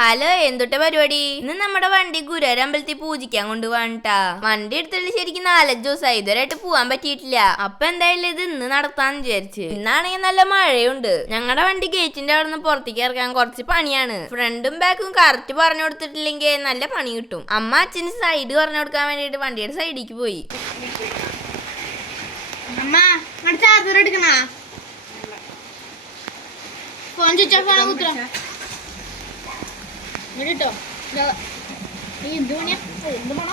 Hello എന്തൊട്ട പരിപാടി? ഇന്ന് നമ്മുടെ വണ്ടി ഗുരുവായൂർ അമ്പലത്തിൽ പൂജിക്കാൻ കൊണ്ടുപോകാണ്ടാ വണ്ടി എടുത്തിട്ട് ശരിക്കും നാലഞ്ച് ദിവസമായി ഇതുവരെയായിട്ട് പോവാൻ പറ്റിയിട്ടില്ല. അപ്പൊ എന്തായാലും ഇത് ഇന്ന് നടത്താന്ന് വിചാരിച്ച്. ഇന്നാണെങ്കിൽ നല്ല മഴയുണ്ട്. ഞങ്ങളുടെ വണ്ടി ഗേറ്റിന്റെ അവിടെ നിന്ന് പുറത്തേക്ക് ഇറക്കാൻ കുറച്ച് പണിയാണ്. ഫ്രണ്ടും ബാക്കും കറക്റ്റ് പറഞ്ഞു കൊടുത്തിട്ടില്ലെങ്കിൽ നല്ല പണി കിട്ടും. അമ്മ അച്ഛന് സൈഡ് പറഞ്ഞു കൊടുക്കാൻ വേണ്ടിയിട്ട് വണ്ടിയുടെ സൈഡിലേക്ക് പോയി. ഫോൺ സ്വിച്ച് ഓഫ് ആണോ ഇങ്ങോട്ടോ നീ എന്ത് പണിയാ എന്ത് പണ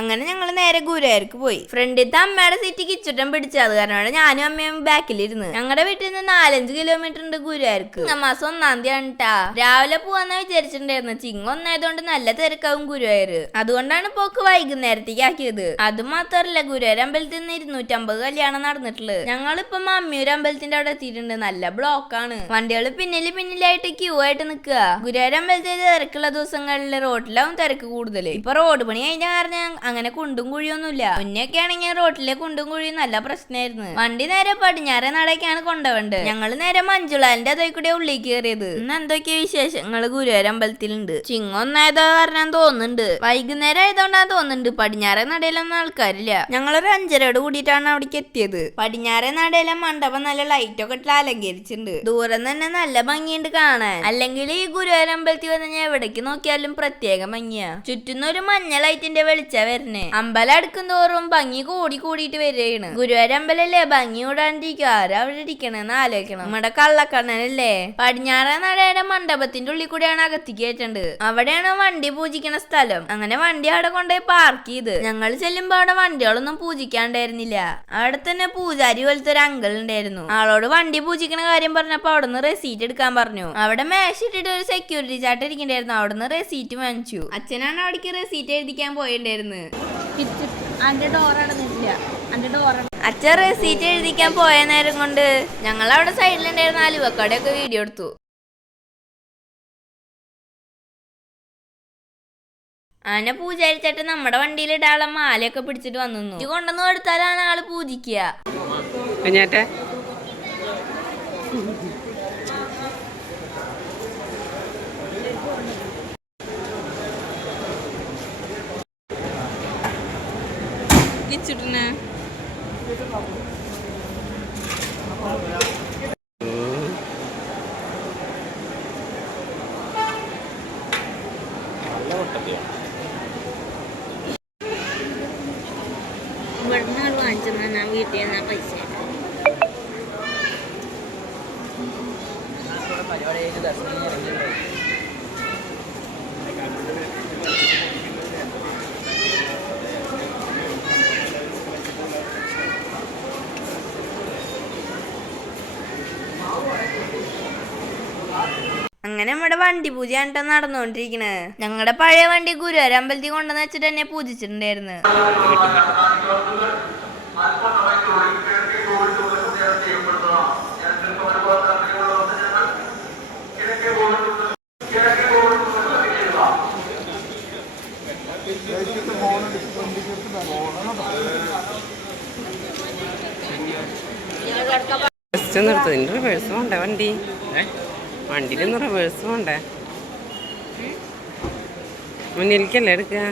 അങ്ങനെ ഞങ്ങൾ നേരെ ഗുരുവായൂർക്ക് പോയി. ഫ്രണ്ടിത്തെ അമ്മയുടെ സീറ്റ് കിച്ചുട്ടം പിടിച്ചത് കാരണമാണ് ഞാനും അമ്മയും ബാക്കിലിരുന്ന്. ഞങ്ങളുടെ വീട്ടിൽ നിന്ന് നാലഞ്ച് കിലോമീറ്റർ ഉണ്ട് ഗുരുവായൂർക്ക്. മാസം ഒന്നാം തീയതി ട്ടാ. രാവിലെ പോവാന്ന് വിചാരിച്ചിട്ടുണ്ടായിരുന്നു. ചിങ്ങ ഒന്നായതുകൊണ്ട് നല്ല തിരക്കാവും ഗുരുവായൂർ അതുകൊണ്ടാണ് പോക്ക് വൈകുന്നേരത്തേക്ക് ആക്കിയത്. അത് മാത്രല്ല ഗുരുവായൂർ അമ്പലത്തിൽ നിന്ന് ഇരുന്നൂറ്റമ്പത് കല്യാണം നടന്നിട്ടുള്ളത്. ഞങ്ങളിപ്പോ മമ്മിയൂർ അമ്പലത്തിന്റെ അവിടെ എത്തിയിട്ടുണ്ട്. നല്ല ബ്ലോക്കാണ്. വണ്ടികൾ പിന്നിൽ പിന്നിലായിട്ട് ക്യൂ ആയിട്ട് നിൽക്കുക. ഗുരുവായൂർ അമ്പലത്തിൽ തിരക്കുള്ള ദിവസങ്ങളിൽ റോഡിലാവും തിരക്ക് കൂടുതൽ ഇപ്പൊ റോഡ് പണി കഴിഞ്ഞ കാരണം അങ്ങനെ കുണ്ടും കുഴിയൊന്നുമില്ല. മുന്നൊക്കെ ആണെങ്കിൽ റോട്ടിലെ കുണ്ടും കുഴിയും നല്ല പ്രശ്നമായിരുന്നു. വണ്ടി നേരെ പടിഞ്ഞാറെ നടക്കാണ് കൊണ്ടുപോകേണ്ടത് ഞങ്ങൾ നേരെ മഞ്ജുളാലിന്റെ അതേ കൂടെ ഉള്ളിലേക്ക് കയറിയത്. ഇന്ന് എന്തൊക്കെ വിശേഷങ്ങൾ ഗുരുവായൂർ അമ്പലത്തിലുണ്ട് ചിങ്ങൊന്നായതോ കാരണം തോന്നുന്നുണ്ട്. വൈകുന്നേരം ആയതുകൊണ്ടാണ് തോന്നുന്നുണ്ട് പടിഞ്ഞാറെ നടയിലൊന്നും ആൾക്കാരില്ല. ഞങ്ങളൊരു അഞ്ചരയോട് കൂടിയിട്ടാണ് അവിടേക്ക് എത്തിയത്. പടിഞ്ഞാറെ നടയിലെ മണ്ഡപം നല്ല ലൈറ്റ് ഒക്കെ ഇട്ട് അലങ്കരിച്ചിട്ടുണ്ട്. ദൂരം തന്നെ നല്ല ഭംഗിയുണ്ട് കാണാൻ. അല്ലെങ്കിൽ ഈ ഗുരുവായൂർ അമ്പലത്തിൽ വന്ന് ഞാൻ എവിടേക്ക് നോക്കിയാലും പ്രത്യേക ഭംഗിയാ. ചുറ്റുന്നൊരു മഞ്ഞ ലൈറ്റിന്റെ വെളിച്ച വരുന്നേ അമ്പലം അടുക്കും തോറും ഭംഗി കൂടി കൂടിയിട്ട് വരികയാണ്. ഗുരുവായൂർ അമ്പലല്ലേ? ഭംഗി കൂടാണ്ടിരിക്കും ആരാ അവിടെ ഇരിക്കണെന്ന് ആലോചിക്കണം. നമ്മുടെ കള്ളക്കണ്ണനല്ലേ? പടിഞ്ഞാറ നടയുടെ മണ്ഡപത്തിന്റെ ഉള്ളിൽ കൂടെയാണ് അകത്തേക്ക് അവിടെയാണ് വണ്ടി പൂജിക്കണ സ്ഥലം. അങ്ങനെ വണ്ടി അവിടെ കൊണ്ടുപോയി പാർക്ക് ചെയ്ത്. ഞങ്ങൾ ചെല്ലുമ്പോ അവിടെ വണ്ടികളൊന്നും പൂജിക്കാണ്ടായിരുന്നില്ല. അവിടെ തന്നെ പൂജാരി പോലത്തെ ഒരു അങ്കിൾ ഉണ്ടായിരുന്നു. ആളോട് വണ്ടി പൂജിക്കണ കാര്യം പറഞ്ഞപ്പോ അവിടെ നിന്ന് റെസീറ്റ് എടുക്കാൻ പറഞ്ഞു. അവിടെ മേശ ഇട്ടിട്ട് ഒരു സെക്യൂരിറ്റി ചാട്ട് ഇരിക്കണ്ടായിരുന്നു. നിന്ന് റെസീറ്റ് വാങ്ങിച്ചു. അച്ഛനാണ് അവിടേക്ക് റെസീറ്റ് എഴുതിക്കാൻ പോയിണ്ടായിരുന്നു അച്ഛൻ റെസീറ്റ് എഴുതിക്കാൻ പോയ നേരം കൊണ്ട് ഞങ്ങൾ അവിടെ സൈഡിലുണ്ടായിരുന്ന ആലുവക്കടയൊക്കെ വീഡിയോ എടുത്തു. ആന പൂജാരിച്ചിട്ട് നമ്മുടെ വണ്ടിയിൽ ഇടാനുള്ള മാലയൊക്കെ പിടിച്ചിട്ട് വന്നു. ഇത് കൊണ്ടുവന്ന് കൊടുത്താലാണ് ആൾ പൂജിക്കുക. ഇവിടുന്ന് ആൾ വാങ്ങിച്ചെന്നാ ഞാൻ വീട്ടിൽ നിന്നാ അങ്ങനെ നമ്മുടെ വണ്ടി പൂജയാണ് ട്ടോ നടന്നുകൊണ്ടിരിക്കണേ ഞങ്ങളുടെ പഴയ വണ്ടി ഗുരുവായൂർ അമ്പലത്തിൽ കൊണ്ടുവന്ന് വെച്ചിട്ട് തന്നെ പൂജിച്ചിട്ടുണ്ടായിരുന്നു. ജസ്റ്റ് നിർത്ത്. നിന്റെ റിവേഴ്സ് വേണ്ട. വണ്ടി വണ്ടിയിൽ നിന്ന് റിവേഴ്സ് വേണ്ടേ മുന്നിലേക്കല്ലേ എടുക്കുക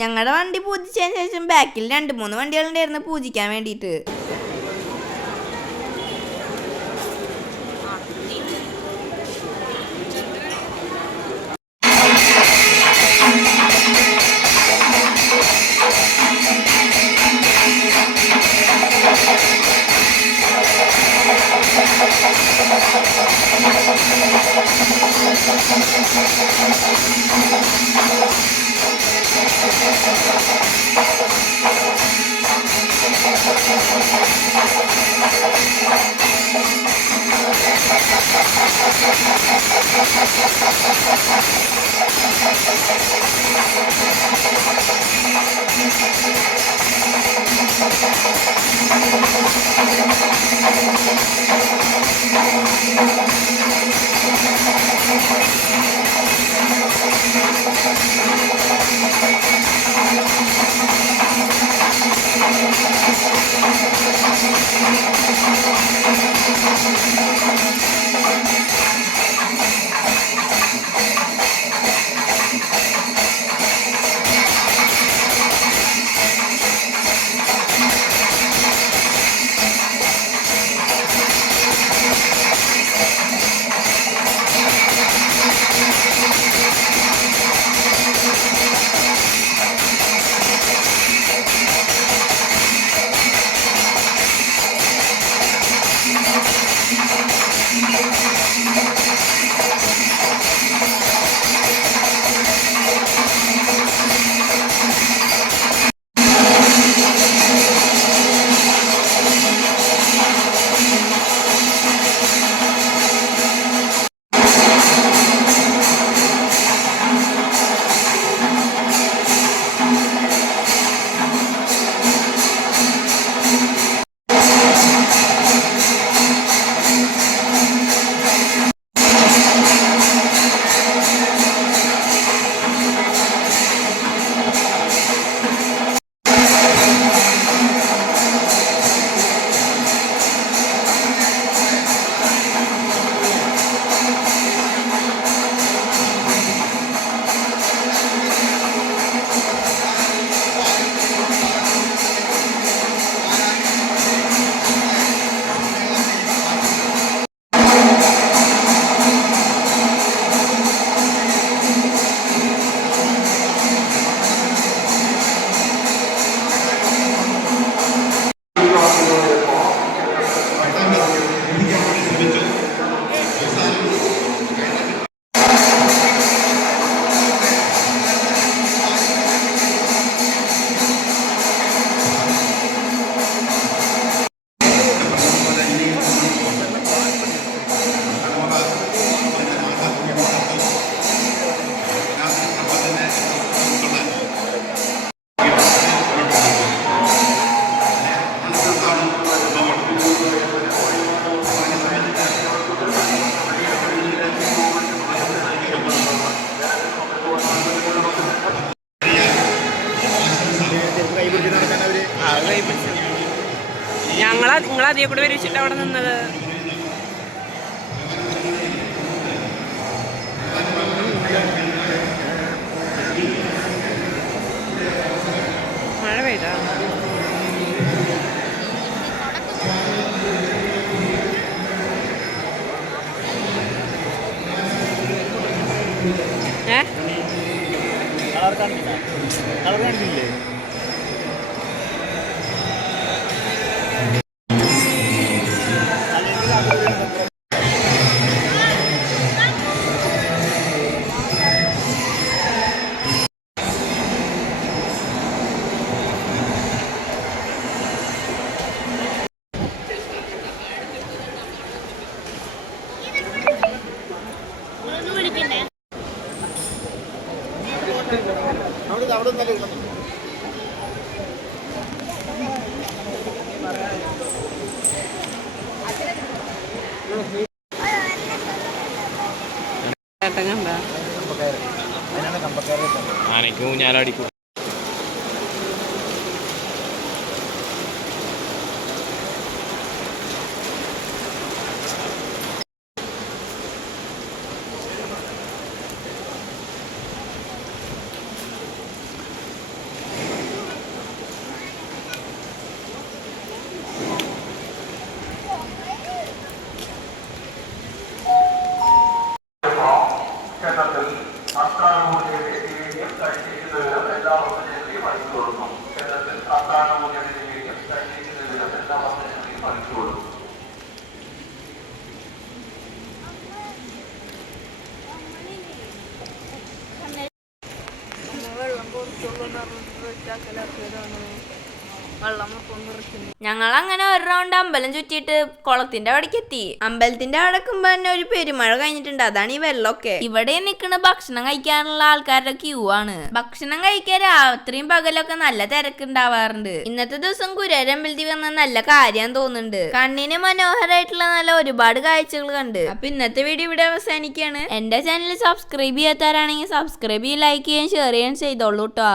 ഞങ്ങളുടെ വണ്ടി പൂജിച്ചതിന് ശേഷം ബാക്കിൽ രണ്ട് മൂന്ന് വണ്ടികളുണ്ടായിരുന്നു പൂജിക്കാൻ വേണ്ടിയിട്ട്. പാതിയെ കൂടെ വരുവിച്ചിട്ട് അവിടെ നിന്നത്. മഴ പെയ്താ? ഏ? കളർ കാണിക്കില്ല കളർ കാണിക്കില്ലേ അവിടെ അവിടെ ആനയ്ക്കും ചേട്ടൻ കണ്ടാ അതിനാണ് കമ്പക്കാരെ ആനയ്ക്ക് ഊഞ്ഞാലടിക്കും ഞങ്ങൾ അങ്ങനെ ഒരു റൗണ്ട് അമ്പലം ചുറ്റിയിട്ട് കുളത്തിന്റെ അവിടേക്ക് എത്തി. അമ്പലത്തിന്റെ അവിടെ എത്തുമ്പോ തന്നെ ഒരു പെരുമഴ കഴിഞ്ഞിട്ടുണ്ട്. അതാണ് ഈ വെള്ളമൊക്കെ. ഇവിടെ നിൽക്കുന്ന ഭക്ഷണം കഴിക്കാനുള്ള ആൾക്കാരുടെ ക്യൂ ആണ്. ഭക്ഷണം കഴിക്കാൻ രാത്രിയും പകലൊക്കെ നല്ല തിരക്കുണ്ടാവാറുണ്ട്. ഇന്നത്തെ ദിവസം കുരരമ്പലത്തിൽ വന്ന നല്ല കാര്യം തോന്നുന്നുണ്ട്. കണ്ണിന് മനോഹരമായിട്ടുള്ള നല്ല ഒരുപാട് കാഴ്ചകൾ കണ്ട്. അപ്പൊ ഇന്നത്തെ വീഡിയോ ഇവിടെ അവസാനിക്കുകയാണ്. എന്റെ ചാനൽ സബ്സ്ക്രൈബ് ചെയ്യാത്തവരാണെങ്കിൽ സബ്സ്ക്രൈബ് ചെയ്യും ലൈക്ക് ചെയ്യാൻ ഷെയർ ചെയ്യാൻ ചെയ്തോളൂ കേട്ടോ